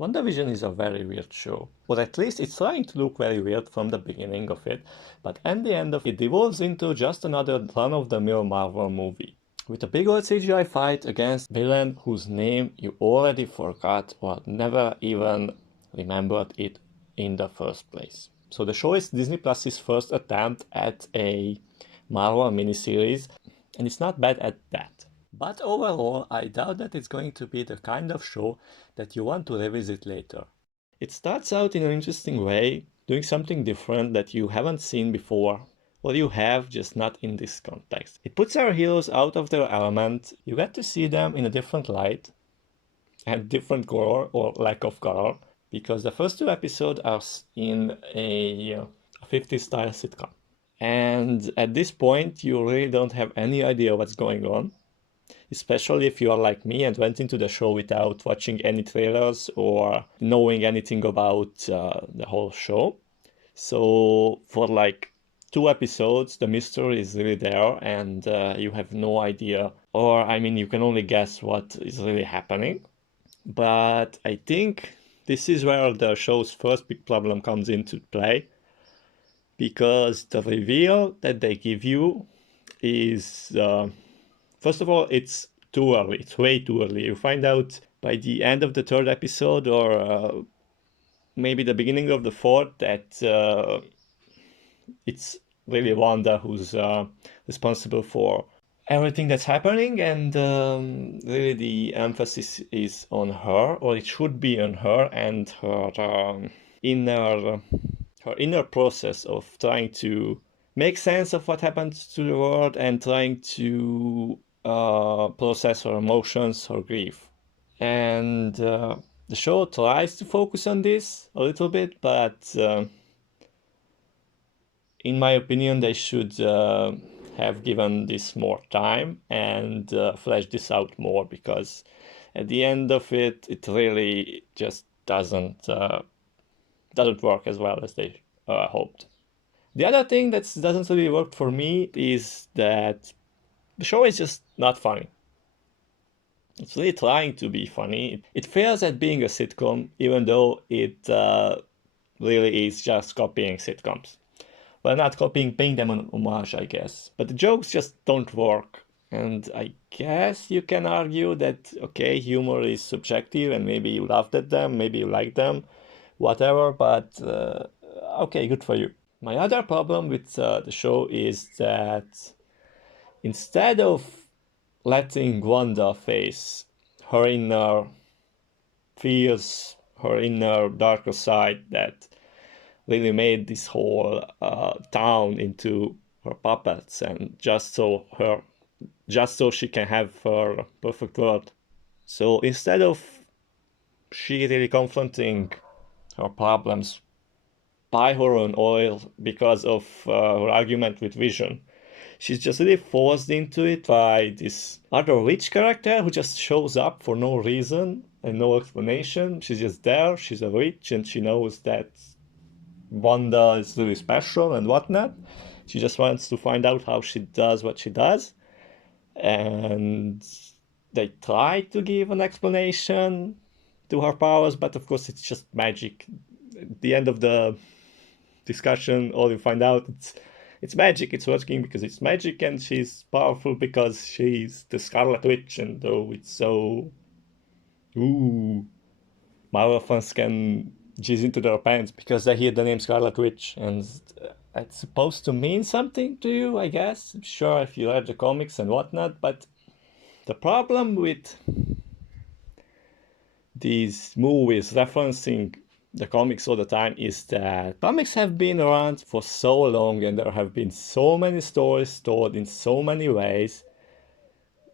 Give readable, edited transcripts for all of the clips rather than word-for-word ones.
WandaVision is a very weird show, or at least it's trying to look very weird from the beginning of it, but at the end of it devolves into just another run-of-the-mill Marvel movie, with a big old CGI fight against a villain whose name you already forgot or never even remembered it in the first place. So the show is Disney Plus's first attempt at a Marvel miniseries, and it's not bad at that. But overall, I doubt that it's going to be the kind of show that you want to revisit later. It starts out in an interesting way, doing something different that you haven't seen before, or you have, just not in this context. It puts our heroes out of their element, you get to see them in a different light, and different color, or lack of color, because the first two episodes are in a 50s style sitcom. And at this point, you really don't have any idea what's going on, especially if you are like me and went into the show without watching any trailers or knowing anything about the whole show. So for like 2 episodes, the mystery is really there and you have no idea, or I mean, you can only guess what is really happening. But I think this is where the show's first big problem comes into play, because the reveal that they give you is first of all, it's too early. It's way too early. You find out by the end of the third episode, or maybe the beginning of the fourth, that it's really Wanda who's responsible for everything that's happening, and really the emphasis is on her, or it should be on her, and inner her inner process of trying to make sense of what happened to the world and trying to process her emotions, her grief. And the show tries to focus on this a little bit, but in my opinion, they should have given this more time and fleshed this out more, because at the end of it, it really just doesn't work as well as they hoped. The other thing that doesn't really work for me is that the show is just not funny. It's really trying to be funny. It fails at being a sitcom, even though it really is just copying sitcoms. Well, not copying, paying them an homage, I guess. But the jokes just don't work. And I guess you can argue that, okay, humor is subjective and maybe you laughed at them, maybe you like them, whatever, but okay, good for you. My other problem with the show is that instead of letting Wanda face her inner fears, her inner darker side that really made this whole town into her puppets, and just so she can have her perfect world. So instead of she really confronting her problems by her own oil because of her argument with Vision, she's just really forced into it by this other witch character who just shows up for no reason and no explanation. She's just there, she's a witch, and she knows that Wanda is really special and whatnot. She just wants to find out how she does what she does. And they try to give an explanation to her powers, but of course it's just magic. At the end of the discussion, all you find out it's magic. It's working because it's magic, and she's powerful because she's the Scarlet Witch. And though it's so, Marvel fans can jizz into their pants because they hear the name Scarlet Witch, and it's supposed to mean something to you, I guess. Sure, if you read the comics and whatnot, but the problem with these movies referencing the comics all the time is that comics have been around for so long and there have been so many stories told in so many ways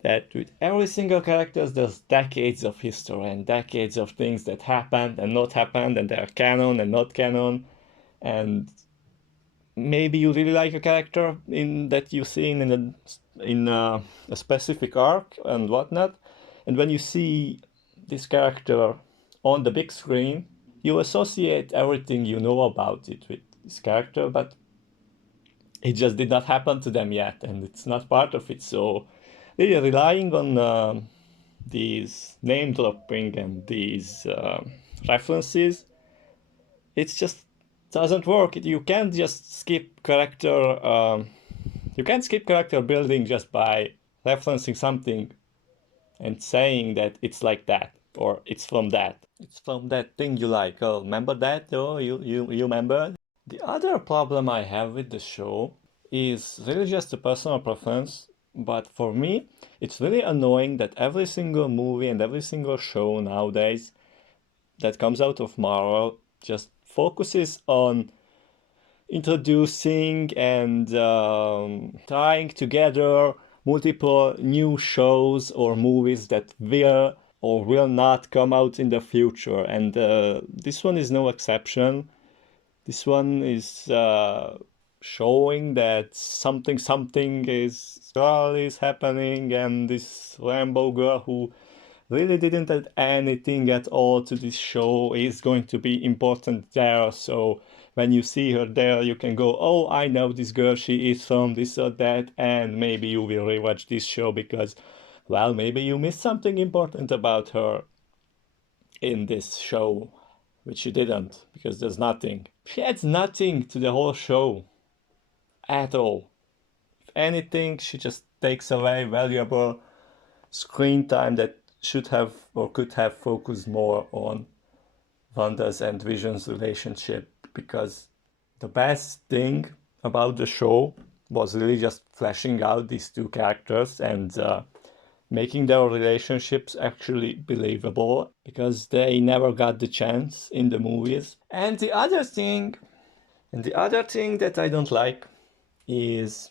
that with every single character there's decades of history and decades of things that happened and not happened, and they're canon and not canon. And maybe you really like a character in that you've seen in a specific arc and whatnot, and when you see this character on the big screen, you associate everything you know about it with this character, but it just did not happen to them yet, and it's not part of it. So really relying on these name dropping and these references, it just doesn't work. You can't just skip character. You can't skip character building just by referencing something and saying that it's like that or it's from that. It's from that thing you like. Oh, remember that? Oh, you remember? The other problem I have with the show is really just a personal preference, but for me, it's really annoying that every single movie and every single show nowadays that comes out of Marvel just focuses on introducing and tying together multiple new shows or movies that will or will not come out in the future. And this one is no exception. This one is showing that something is happening, and this rainbow girl who really didn't add anything at all to this show is going to be important there. So when you see her there, you can go, oh, I know this girl, she is from this or that, and maybe you will rewatch this show because, well, maybe you missed something important about her in this show, which you didn't, because there's nothing. She adds nothing to the whole show at all. If anything, she just takes away valuable screen time that should have or could have focused more on Wanda's and Vision's relationship, because the best thing about the show was really just fleshing out these two characters and making their relationships actually believable, because they never got the chance in the movies. And the other thing that I don't like is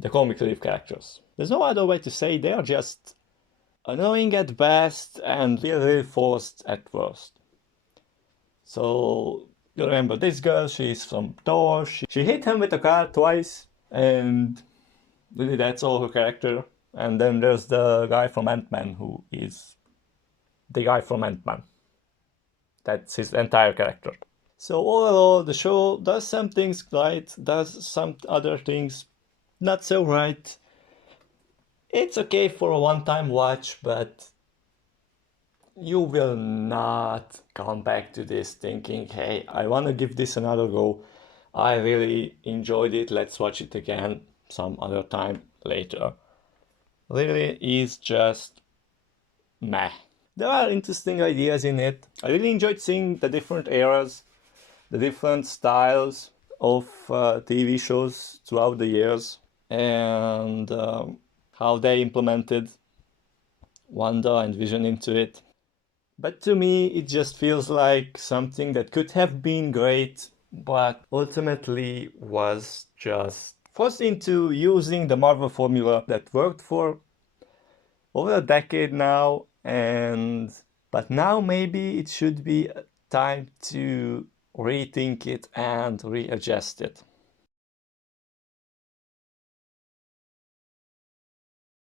the comic relief characters. There's no other way to say, they are just annoying at best and really forced at worst. So you remember this girl, she's from Thor, she hit him with a car twice, and really that's all her character. And then there's the guy from Ant-Man who is the guy from Ant-Man. That's his entire character. So overall, the show does some things right, does some other things not so right. It's okay for a one-time watch, but you will not come back to this thinking, hey, I want to give this another go. I really enjoyed it, let's watch it again some other time later. Really is just meh. There are interesting ideas in it. I really enjoyed seeing the different eras, the different styles of TV shows throughout the years, and how they implemented Wanda and Vision into it. But to me, it just feels like something that could have been great, but ultimately was just forced into using the Marvel formula that worked for over a decade now, but now maybe it should be time to rethink it and readjust it.